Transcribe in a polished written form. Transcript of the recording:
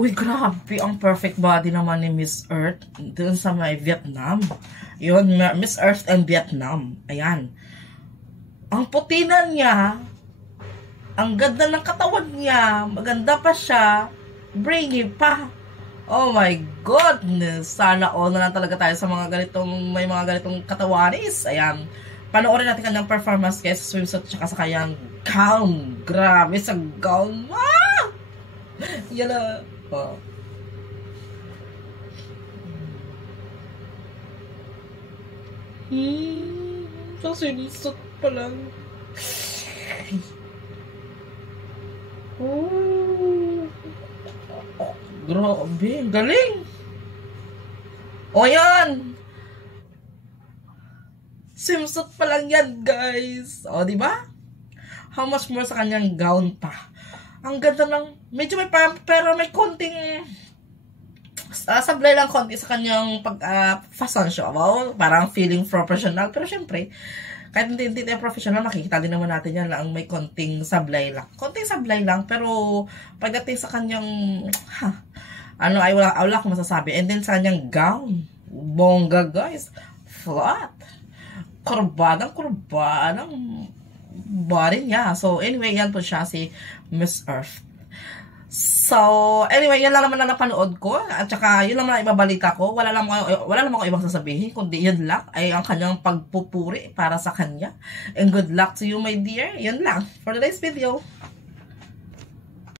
Uy, grabe. Ang perfect body naman ni Miss Earth. Doon sa may Vietnam. Yun, Miss Earth and Vietnam. Ayan. Ang putina niya. Ang ganda ng katawan niya. Maganda pa siya. Brainy pa. Oh my goodness. Sana all na lang talaga tayo sa mga ganitong, may mga ganitong katawanis. Ayan. Panoorin natin kanyang performance kaya sa swimsuit tsaka sa kanyang gown. Grabe sa gown. Ah! Yan na. Oh. Sa swimsuit pa lang. Oh. Grabe. Galing. O yan. Swimsuit pa lang yan, guys. O, di ba? How much more sa kanyang gown pa. Ang ganda ng, medyo may pero may konting, sablay lang konti sa kanyang fashion show. Wow, parang feeling professional. Pero syempre, kahit hindi professional, makikita din naman natin yan lang may konting sablay lang. Konting sablay lang, pero pagdating sa kanyang, ay wala akong masasabi. And then sa kanyang gown, bongga, guys. Flat. Kurbadang body niya. So, anyway, yan po siya si Miss Earth. So, anyway, yan lang naman na napanood ko. At saka, yun lang na ibabalita ko. Wala lang ako ibang sasabihin. Kundi yun lang ay ang kanyang pagpupuri para sa kanya. And good luck to you, my dear. Yun lang for today's video.